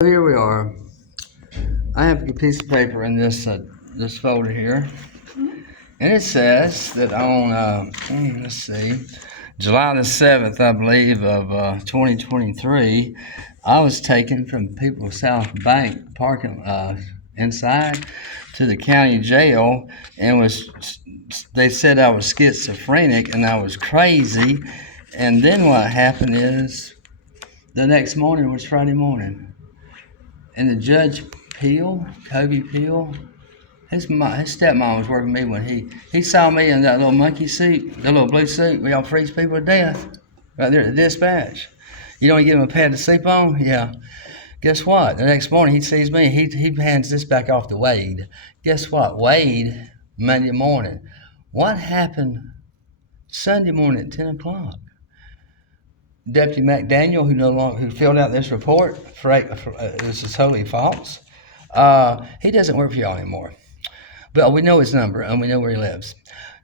Here we are. I have a piece of paper in this folder here, and it says that on let's see, July the 7th, I believe, of 2023, I was taken from People's South Bank parking inside to the county jail, and they said I was schizophrenic and I was crazy. And then what happened is the next morning was Friday morning. And the judge Kobe Peel, his stepmom was working with me when he saw me in that little monkey suit, the little blue suit. We all freeze people to death right there at the dispatch. You don't give him a pad to sleep on? Yeah. Guess what? The next morning he sees me. He hands this back off to Wade. Guess what? Wade, Monday morning. What happened Sunday morning at 10 o'clock? Deputy McDaniel, who filled out this report, this is totally false. He doesn't work for y'all anymore. But we know his number and we know where he lives.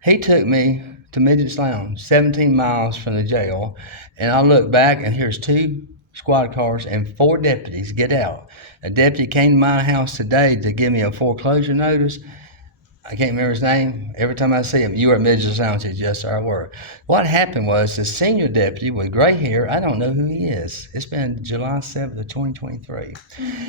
He took me to Midget's Lounge, 17 miles from the jail, and I look back and here's 2 squad cars and 4 deputies get out. A deputy came to my house today to give me a foreclosure notice. I can't remember his name. Every time I see him, "You were at Midget's Lounge." He said, "Yes, sir, I were." What happened was the senior deputy with gray hair, I don't know who he is. It's been July 7th of 2023.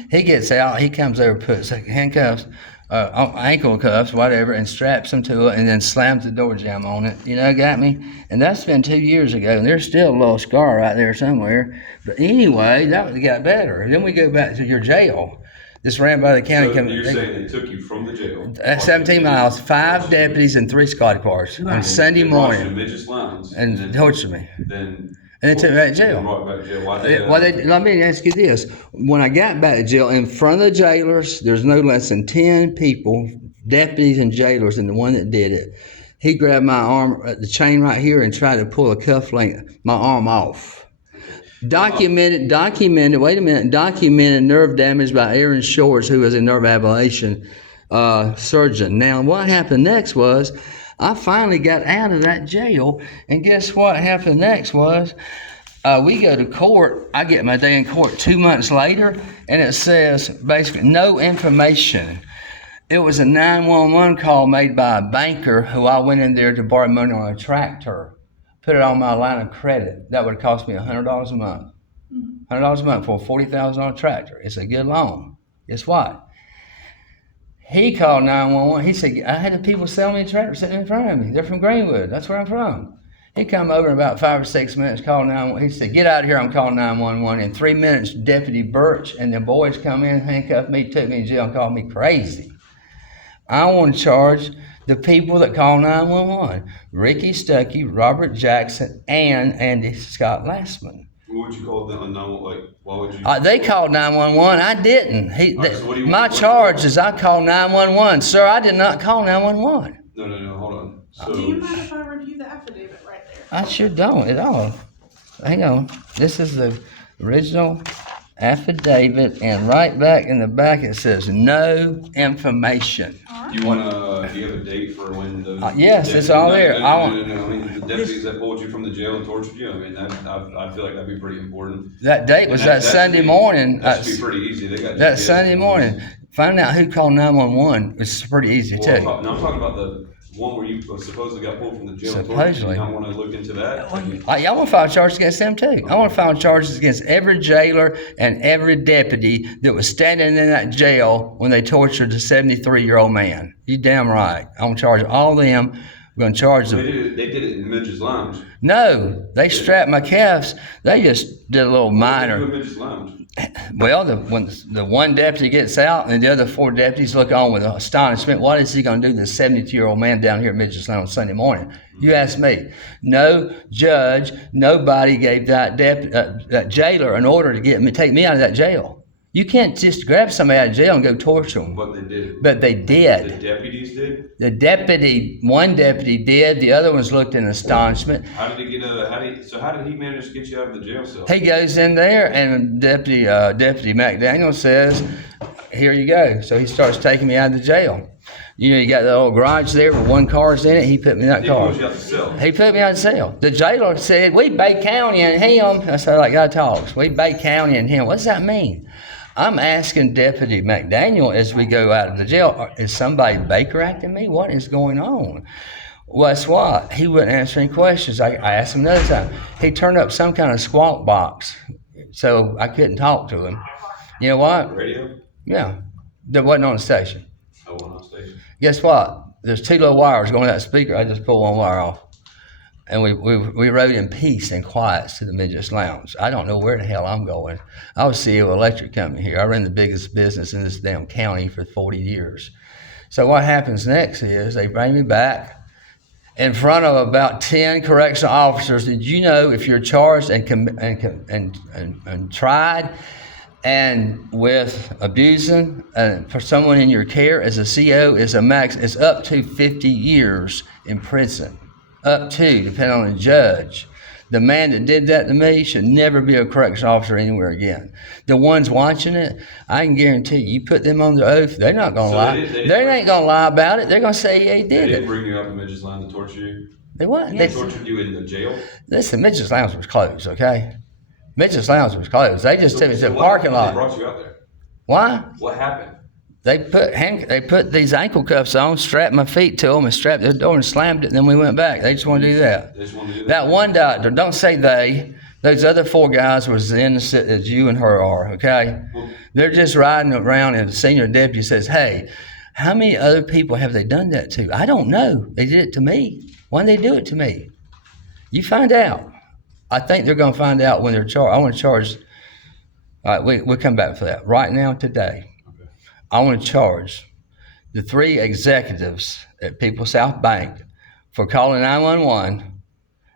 He gets out, he comes over, puts handcuffs, ankle cuffs, whatever, and straps them to it, and then slams the door jamb on it. Got me? And that's been 2 years ago, and there's still a little scar right there somewhere. But anyway, that got better. Then we go back to your jail. This ran by the county. So you're saying they took you from the jail? 17 miles, 5 deputies and 3 squad cars on Sunday morning, and tortured me. And they took me back to jail. Let me ask you this. When I got back to jail, in front of the jailers, there's no less than 10 people, deputies and jailers, and the one that did it. He grabbed my arm, the chain right here, and tried to pull a cuff link, my arm off. Documented nerve damage by Aaron Shores, who was a nerve ablation surgeon. Now, what happened next was I finally got out of that jail, and guess what happened next was we go to court. I get my day in court 2 months later, and it says basically no information. It was a 911 call made by a banker who I went in there to borrow money on a tractor. Put it on my line of credit. That would have cost me $100 a month. $100 a month for a $40,000 tractor. It's a good loan. Guess what? He called 911. He said, I had the people selling me a tractor sitting in front of me. They're from Greenwood. That's where I'm from. He come over in about 5 or 6 minutes, called 911. He said, get out of here. I'm calling 911. In 3 minutes, Deputy Birch and the boys come in, handcuffed me, took me to jail, and called me crazy. I want to charge the people that call 911, Ricky Stuckey, Robert Jackson, and Andy Scott Lassman. What would you call them? Why would you? They called 911. I didn't. So my charge is I called 911. Sir, I did not call 911. No, hold on. So, do you mind if I review the affidavit right there? I sure don't at all. Hang on. This is the original affidavit, and right back in the back it says no information. Do you have a date for when those? Yes, it's all there. No. I mean, the deputies that pulled you from the jail and tortured you. I mean, I feel like that'd be pretty important. That date was that Sunday morning. That should be pretty easy. They got that Sunday morning. Finding out who called 911 is pretty easy too. I'm talking about the one where you supposedly got pulled from the jail. Supposedly. I want to look into that. I want to file charges against them too. I want to file charges against every jailer and every deputy that was standing in that jail when they tortured the 73-year-old man. You damn right. I'm going to charge all of them. I'm going to charge them. They did it in Midget's Lounge. No, they strapped my calves. They just did a little minor. What did they do in Midget's Lounge? Well, when the one deputy gets out and the other 4 deputies look on with astonishment, what is he going to do to the 72-year-old man down here at Midget's Lounge on Sunday morning? You ask me. No judge, nobody gave that jailer an order to take me out of that jail. You can't just grab somebody out of jail and go torture them. But they did. But they did. The deputies did? One deputy did. The other ones looked in astonishment. How did he manage to get you out of the jail cell? He goes in there and Deputy McDaniel says, here you go. So he starts taking me out of the jail. You got the old garage there with 1 car's in it. He put me in that car. He put you out the cell. He put me out the cell. The jailer said, we Bay County and him. That's how that guy talks. We Bay County and him. What does that mean? I'm asking Deputy McDaniel as we go out of the jail, is somebody Baker acting me? What is going on? Well, that's what. He wouldn't answer any questions. I asked him another time. He turned up some kind of squawk box, so I couldn't talk to him. You know what? Radio? Yeah, that wasn't on the station. Oh, one on station. Guess what? There's two little wires going to that speaker. I just pulled one wire off. And we rode in peace and quiet to the Midgets Lounge. I don't know where the hell I'm going. I was CEO of an electric company here. I ran the biggest business in this damn county for 40 years. So what happens next is they bring me back in front of about 10 correctional officers. Did you know if you're charged and tried and with abusing for someone in your care as a CEO is a max, it's up to 50 years in prison. Up to, depending on the judge. The man that did that to me should never be a correctional officer anywhere again. The ones watching it, I can guarantee you put them on the oath, they're not going to lie. They ain't going to lie about it. They're going to say, yeah, he did They it. didn't bring you up in Midget's Lounge to torture you? They what? They tortured you in the jail? Listen, Midget's Lounge was closed, okay? Midget's Lounge was closed. They just took me to the parking lot. They brought you out there. Why? What happened? They put these ankle cuffs on, strapped my feet to them, and strapped the door and slammed it, and then we went back. They just want to do that. They just want to do that? That one doctor, don't say they, those other 4 guys was as innocent as you and her are, okay? They're just riding around, and the senior deputy says, hey, how many other people have they done that to? I don't know. They did it to me. Why did they do it to me? You find out. I think they're going to find out when they're charged. I want to charge. All right, we'll come back for that. Right now, today, okay. I want to charge the 3 executives at People's South Bank for calling 911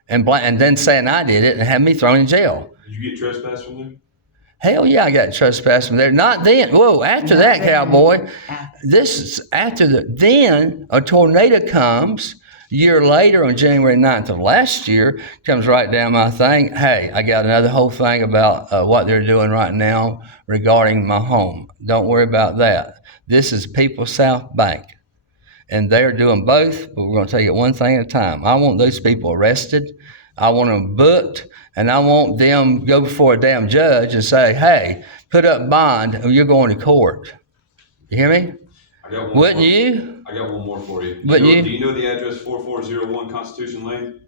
and then saying I did it and have me thrown in jail. Did you get trespassed from them? Hell yeah, I got trespassed from there. Not then. Whoa, after that, cowboy. This is after then a tornado comes. A year later, on January 9th of last year, comes right down my thing. Hey, I got another whole thing about what they're doing right now regarding my home. Don't worry about that. This is People's South Bank. And they're doing both, but we're going to take it one thing at a time. I want those people arrested. I want them booked. And I want them go before a damn judge and say, hey, put up bond or you're going to court. You hear me? Wouldn't you? I got one more for you. Do you know the address 4401 Constitution Lane?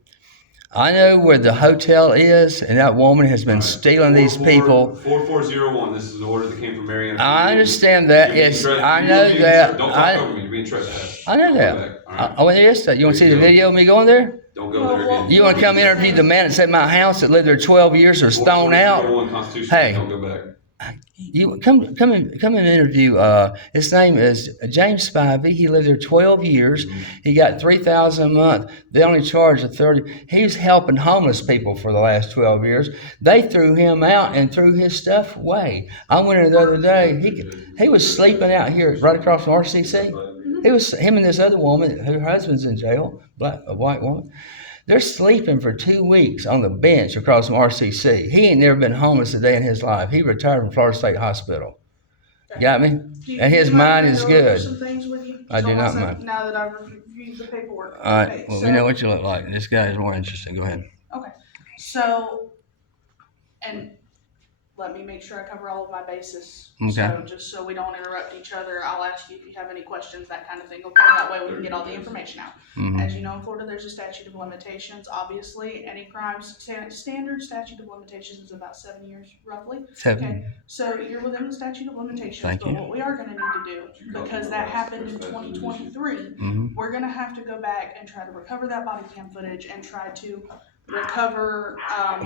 I know where the hotel is, and that woman has been stealing these people. 4401. This is an order that came from Marianne. I understand that. Yes, I know that. Don't talk over me. You're being trespassed. I know that. I went there yesterday. You want to see the video of me going there? Don't go there again. You want to come interview the man that said my house that lived there 12 years or stoned out? Hey, don't go back. You come and interview. His name is James Spivey. He lived there 12 years. Mm-hmm. He got $3,000 a month. They only charged $30. He was helping homeless people for the last 12 years. They threw him out and threw his stuff away. I went in the other day. He was sleeping out here right across from RCC. He was him and this other woman. Her husband's in jail, a white woman. They're sleeping for 2 weeks on the bench across from RCC. He ain't never been homeless a day in his life. He retired from Florida State Hospital. Got me? And his mind is good. Some things with you? I do not mind. Now that I've reviewed the paperwork. All right. Well, we know what you look like. This guy is more interesting. Go ahead. Okay. So, and let me make sure I cover all of my bases. Okay. So just so we don't interrupt each other, I'll ask you if you have any questions, that kind of thing. Okay, that way we can get all the information out. Mm-hmm. As you know, in Florida, there's a statute of limitations. Obviously, any crimes standard statute of limitations is about 7 years, roughly. 7. Okay. So you're within the statute of limitations. Thank you. But what we are going to need to do, because that happened in 2023, Mm-hmm. we're going to have to go back and try to recover that body cam footage and try to recover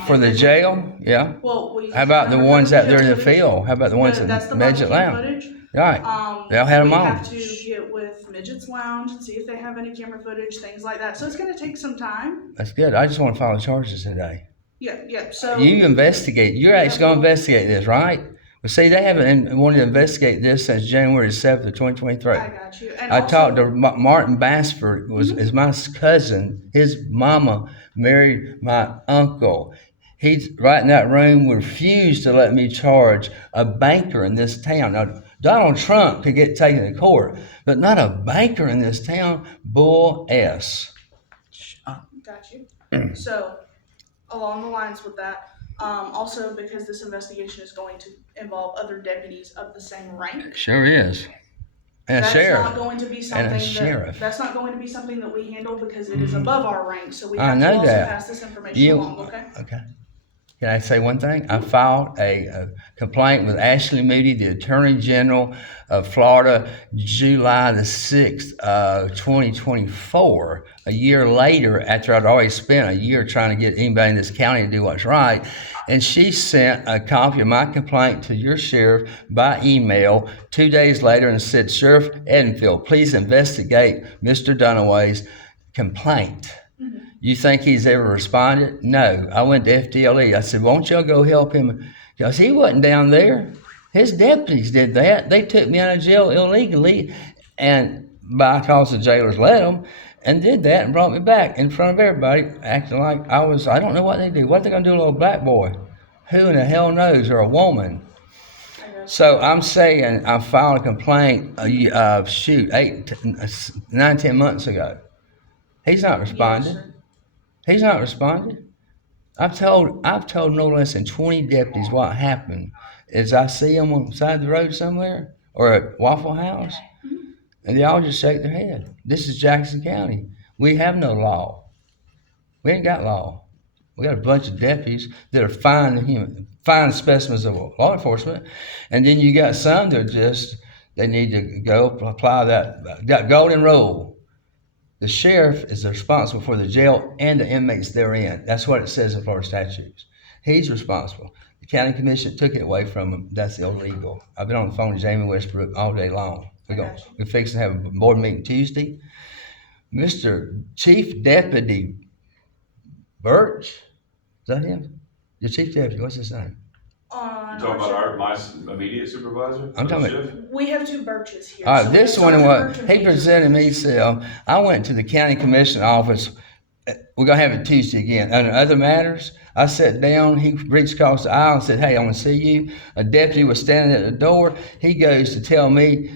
For the jail? Yeah. Well, how about the ones out there in the field? How about the ones in Midget Lounge? Right. They all had them on. We have to get with Midget's Lounge and see if they have any camera footage, things like that. So it's going to take some time. That's good. I just want to file charges today. Yeah. So you investigate. You're actually going to investigate this, right? Well, see, they haven't wanted to investigate this since January 7th of 2023. I got you. And I also talked to Martin Bassford, is my cousin. His mama married my uncle. He's right in that room, refused to let me charge a banker in this town. Now, Donald Trump could get taken to court, but not a banker in this town. Bull S. Got you. So, along the lines with that, Also, because this investigation is going to involve other deputies of the same rank. Sure is. And a That's sheriff. not going to be And a something sheriff. that's not going to be something that we handle because it is above our rank, so we I have to know also that. pass this information along, okay? Okay. Can I say one thing? I filed a complaint with Ashley Moody, the Attorney General of Florida, July the 6th, 2024, a year later after I'd already spent a year trying to get anybody in this county to do what's right. And she sent a copy of my complaint to your sheriff by email 2 days later and said, Sheriff Edenfield, please investigate Mr. Dunaway's complaint. You think he's ever responded? No. I went to FDLE. I said, won't y'all go help him? Because he wasn't down there. His deputies did that. They took me out of jail illegally and because the jailers let them and did that and brought me back in front of everybody acting like I don't know what they do. What are they going to do to a little black boy? Who in the hell knows? Or a woman? So I'm saying I filed a complaint, 9-10 months ago. He's not responding. Yes, sir. He's not responding. I've told no less than 20 deputies what happened. Is I see them on the side of the road somewhere or at Waffle House, and they all just shake their head. This is Jackson County. We have no law. We ain't got law. We got a bunch of deputies that are fine specimens of law enforcement, and then you got some that they need to go apply that golden rule. The sheriff is responsible for the jail and the inmates therein. That's what it says in Florida statutes. He's responsible. The county commission took it away from him. That's illegal. I've been on the phone with Jamie Westbrook all day long. We're fixing to have a board meeting Tuesday. Mr. Chief Deputy Birch, is that him? The chief deputy, what's his name? You talking about my immediate supervisor? I'm talking about. We have two Birches here. All right, So this there's one, Sergeant what Birch and he Major presented me, said, I went to the county commission office. We're going to have it Tuesday again. Under other matters, I sat down. He reached across the aisle and said, hey, I want to see you. A deputy was standing at the door. He goes to tell me,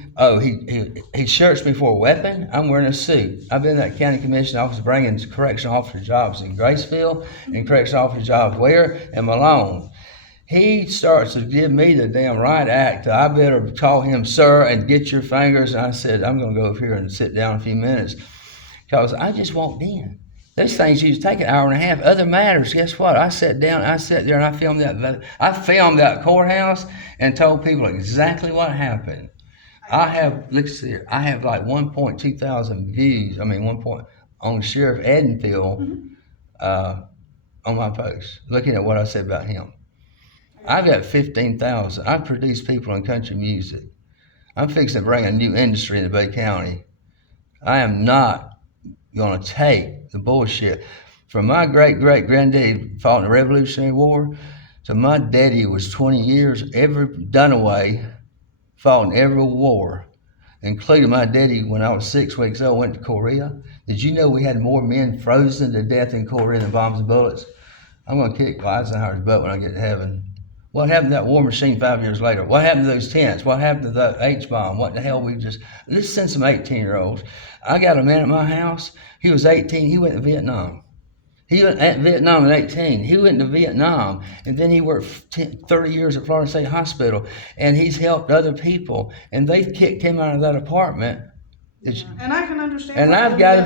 he searched me for a weapon. I'm wearing a suit. I've been in that county commission office bringing correctional officer jobs in Graceville and correctional officer jobs where? In Malone. He starts to give me the damn right act. I better call him sir and get your fingers. And I said, I'm going to go over here and sit down a few minutes because I just walked in. Those things used to take an hour and a half. Other matters, guess what? I sat there and I filmed that courthouse and told people exactly what happened. Look here, I have like 1.2 thousand views. On Sheriff Edenfield on my post, looking at what I said about him. I've got 15,000. I produce people in country music. I'm fixing to bring a new industry into Bay County. I am not going to take the bullshit. From my great-great-granddaddy fought in the Revolutionary War to my daddy who was 20 years, every Dunaway fought in every war, including my daddy when I was 6 weeks old, went to Korea. Did you know we had more men frozen to death in Korea than bombs and bullets? I'm going to kick Eisenhower's butt when I get to heaven. What happened to that war machine 5 years later? What happened to those tents? What happened to that H-bomb? What the hell let's send some 18-year-olds. I got a man at my house. He was 18. He went to Vietnam. He went at Vietnam at 18. He went to Vietnam, and then he worked 30 years at Florida State Hospital, and he's helped other people, and they kicked him out of that apartment. And I can understand. And I've got a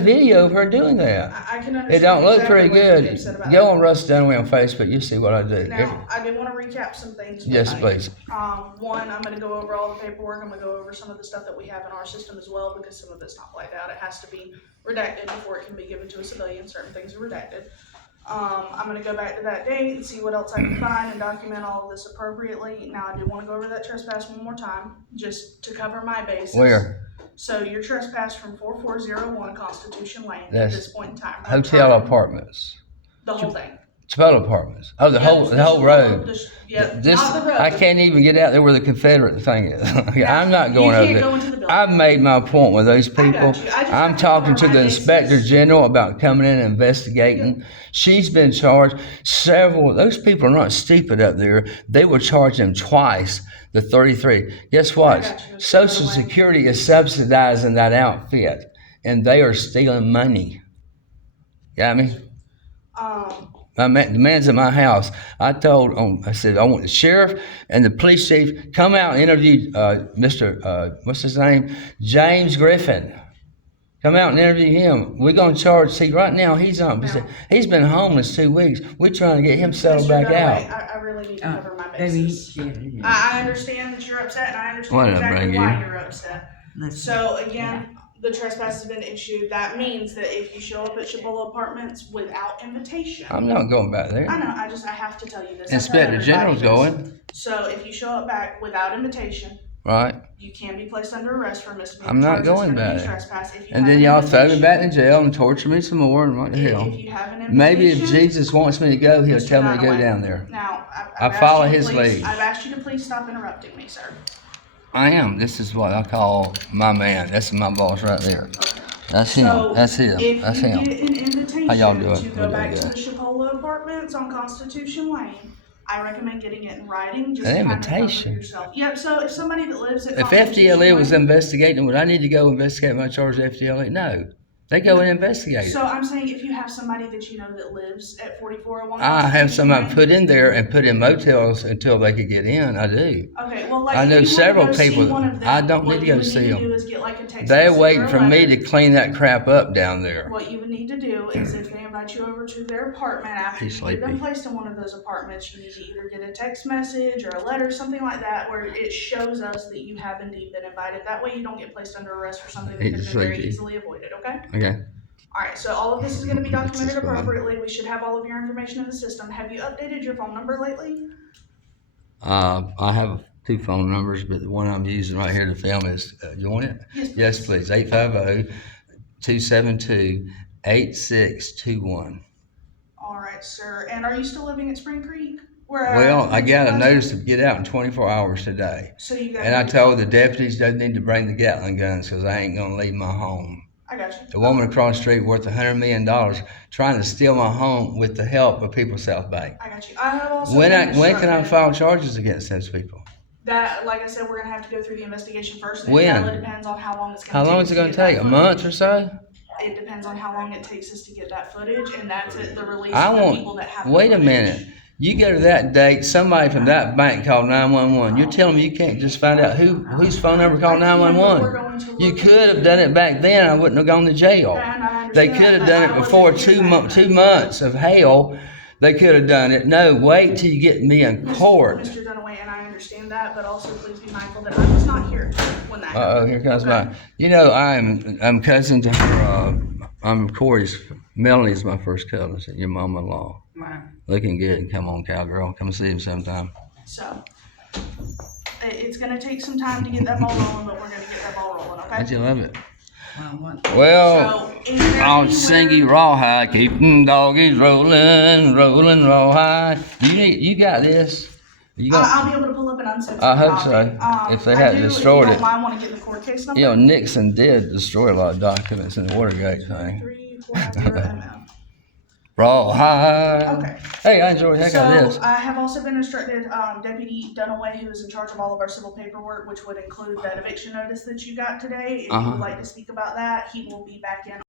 video of her doing that. I can understand. It don't look exactly pretty good. Go on Russ Dunaway on Facebook, you'll see what I do. Now, I do want to recap some things. Yes, please. One, I'm going to go over all the paperwork. I'm going to go over some of the stuff that we have in our system as well, because some of it's not blacked out. It has to be redacted before it can be given to a civilian. Certain things are redacted. I'm going to go back to that date and see what else I can find and document all of this appropriately. Now, I do want to go over that trespass one more time, just to cover my bases. Where? So you're trespassed from 4401 Constitution Lane Yes. at this point in time. Hotel apartments. The whole thing. Chipotle apartments. Oh, the whole road. Yeah, This, not the road. I can't even get out there where the Confederate thing is. I'm not going over You can't there. go into the building. I've made my point with those people. I got you. I just I'm have to talking cover to my the bases. Inspector General about coming in and investigating. Yep. She's been charged those people are not stupid up there. They will charge them twice the 33. Guess I what? got you. Social Security is subsidizing that outfit, and they are stealing money. Got me? The man's at my house. I said, I want the sheriff and the police chief come out and interview Mr. What's his name? James Griffin. Come out and interview him. We're going to charge. See, right now he's he's been homeless 2 weeks. We're trying to get him settled back out. I really need to cover my bases. I understand that you're upset, and I understand exactly why you're upset. So again, the trespass has been issued. That means that if you show up at Chipola Apartments without invitation, I'm not going back there. I know. I have to tell you this. Inspector General's going. So if you show up back without invitation, right, you can be placed under arrest for misdemeanor. I'm not going back. Trespass. And then y'all throw me back in jail and torture me some more. And what the hell? If you have an invitation, maybe if Jesus wants me to go, he'll tell me to go down there. Now, I follow his lead. I've asked you to please stop interrupting me, sir. I am. This is what I call my man. That's my boss right there. Okay. That's him. So That's him. That's if you him. get an invitation How y'all doing? to go back to the Chipola Apartments on Constitution Lane, I recommend getting it in writing. Just An to invitation? Kind of yourself. Yep. So if somebody that lives at If Constitution FDLE was Lane, investigating, would I need to go investigate my charge of FDLE? No. They go and investigate it. So I'm saying if you have somebody that you know that lives at 4401 I have somebody Constitution put in there and put in motels until they could get in. I do. Lane. Okay, well, like I know if you several wanna go see people. one of them, I don't what need to you go would see need to them. do is get like a text They're message waiting or a for me letter. to clean that crap up down there. What you would need to do is if they invite you over to their apartment after He's you get them sleepy. placed in one of those apartments, you need to either get a text message or a letter, something like that, where it shows us that you have indeed been invited. That way you don't get placed under arrest for something that could He's have been very sleepy. easily avoided, okay? Okay. Alright, so all of this is gonna be documented This is fun. appropriately. We should have all of your information in the system. Have you updated your phone number lately? I have 2 phone numbers, but the one I'm using right here to film is, you want it? Yes, Yes, please. 850-272-8621. Alright, sir. And are you still living at Spring Creek? Where, Well, I got a last- notice to get out in 24 hours today. So you got. And I told the deputies they need to bring the Gatling guns because I ain't gonna leave my home. I got you. The woman across the street worth $100 million trying to steal my home with the help of People South Bank. I got you. I have also. When been can I instructed file charges against those people? That, like I said, we're gonna have to go through the investigation first. And When? It really depends on how long it's gonna How take. long is it to gonna get that take? A footage. month or so? It depends on how long it takes us to get that footage, and that's at the release I of the people that have. want, the wait a footage. minute. You go to that date, somebody from that bank called 911. You're telling me you can't just find out whose phone number called I can, but we're 911? going to You look could have done it back then. I wouldn't have gone to jail. And I They understand, could have but done I it before wasn't here back 2 then. months of hell. They could have done it. No, wait till you get me in court. Mr. Dunaway, and I understand that, but also please be mindful that I was not here when that happened. Uh-oh, here comes Okay? mine. You know, I'm cousin to her. I'm Corey's. Melanie's my first cousin. Your mama-in-law. Wow. Looking good. Come on, cowgirl. Come see him sometime. So, it's gonna take some time to get that ball rolling, but we're gonna get that ball rolling, okay? How'd you love it? Well, what? Well, So, is there I'll anywhere- sing you rawhide. Keep them doggies rolling, rolling rawhide. You got this. You got. I'll be able to pull up an uncensored I hope copy. so, if they I hadn't do, destroyed if it. you don't mind, want to get the court case number? You know, Nixon did destroy a lot of documents in the Watergate thing. 3490 MM. Rawhide. Okay. Hey, I enjoyed the heck out of this. So I have also been instructed, Deputy Dunaway, who is in charge of all of our civil paperwork, which would include that eviction notice that you got today. If you Uh-huh. would like to speak about that, he will be back in